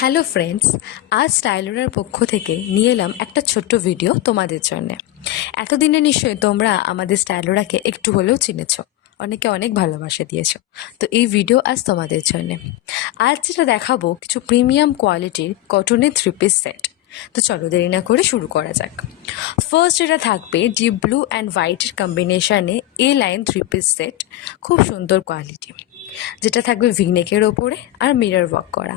Hello friends, আজ স্টাইলোরার পক্ষ থেকে নিয়ে এলাম একটা ছোট্ট ভিডিও তোমাদের জন্য। এতদিনে নিশ্চয়ই তোমরা আমাদের স্টাইলোরাকে একটু হলেও চিনেছ, অনেকে অনেক ভালোবাসা দিয়েছ। তো এই ভিডিও আজ তোমাদের জন্য। আজ যেটা দেখাবো কিছু প্রিমিয়াম কোয়ালিটির কটনের 3 পিস সেট। তো চলো দেরি না করে শুরু করা যাক। ফার্স্ট যেটা থাকবে ডিপ ব্লু অ্যান্ড হোয়াইটের কম্বিনেশানে লাইন 3 পিস সেট, খুব সুন্দর কোয়ালিটি, যেটা থাকবে ভিনেকের ওপরে আর মিরর ওয়ার্ক করা।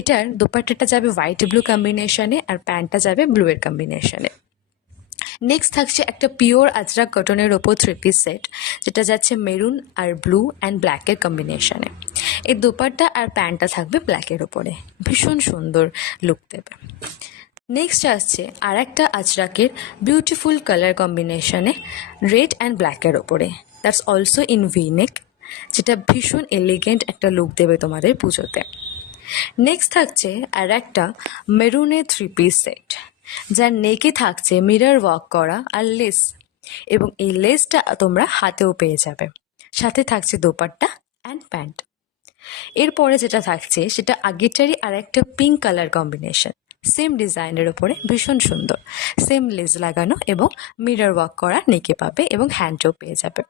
এটার দোপাট্টাটা যাবে হোয়াইট ব্লু কম্বিনেশনে আর প্যান্টটা যাবে ব্লুয়ের কম্বিনেশনে। নেক্সট থাকছে একটা পিওর আজরাক কটনের ওপর 3 পিস সেট, যেটা যাচ্ছে মেরুন আর ব্লু অ্যান্ড ব্ল্যাকের কম্বিনেশনে। এর দোপাট্টা আর প্যান্টটা থাকবে ব্ল্যাকের ওপরে, ভীষণ সুন্দর লুক দেবে। নেক্সট আসছে আর একটা আজরাকের বিউটিফুল কালার কম্বিনেশনে রেড অ্যান্ড ব্ল্যাকের ওপরে, দ্যাটস অলসো ইন ভিনেক, যেটা ভীষণ এলিগেন্ট একটা লুক দেবে তোমাদের পুজোতে। নেক্সট থাকছে আর একটা মেরুনের 3 পিস সেট, যার নেকে থাকছে মিরর ওয়ার্ক করা আর লেস, এবং এই লেসটা তোমরা হাতেও পেয়ে যাবে। সাথে থাকছে দোপাট্টা অ্যান্ড প্যান্ট। এরপরে যেটা থাকছে সেটা আগেরটারই আর একটা পিঙ্ক কালার কম্বিনেশন, সেম ডিজাইনের ওপরে, ভীষণ সুন্দর, সেম লেস লাগানো এবং মিরর ওয়ার্ক করা নেকে পাবে এবং হ্যান্ডও পেয়ে যাবে।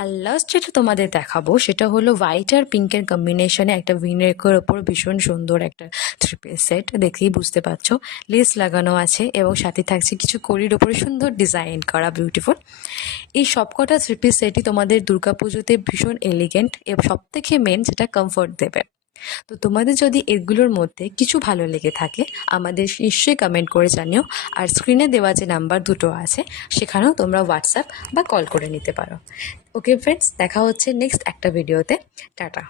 আর লাস্ট যেটা তোমাদের দেখাবো সেটা হলো হোয়াইট আর পিঙ্কের কম্বিনেশনে একটা ভিনেকের ওপর ভীষণ সুন্দর একটা 3 পিস সেট। দেখলেই বুঝতে পারছো লেস লাগানো আছে এবং সাথে থাকছে কিছু কড়ির ওপরে সুন্দর ডিজাইন করা, বিউটিফুল। এই সবকটা 3 পিস সেটই তোমাদের দুর্গাপুজোতে ভীষণ এলিগেন্ট এবং সবথেকে মেন যেটা কমফোর্ট দেবে। তো তোমাদের যদি এগুলোর মধ্যে কিছু ভালো লেগে থাকে আমাদের নিশ্চয়ই কমেন্ট করে জানিও। আর স্ক্রিনে দেওয়া যে নাম্বার দুটো আছে সেখানেও তোমরা হোয়াটসঅ্যাপ বা কল করে নিতে পারো। ওকে ফ্রেন্ডস, দেখা হচ্ছে নেক্সট একটা ভিডিওতে। টাটা।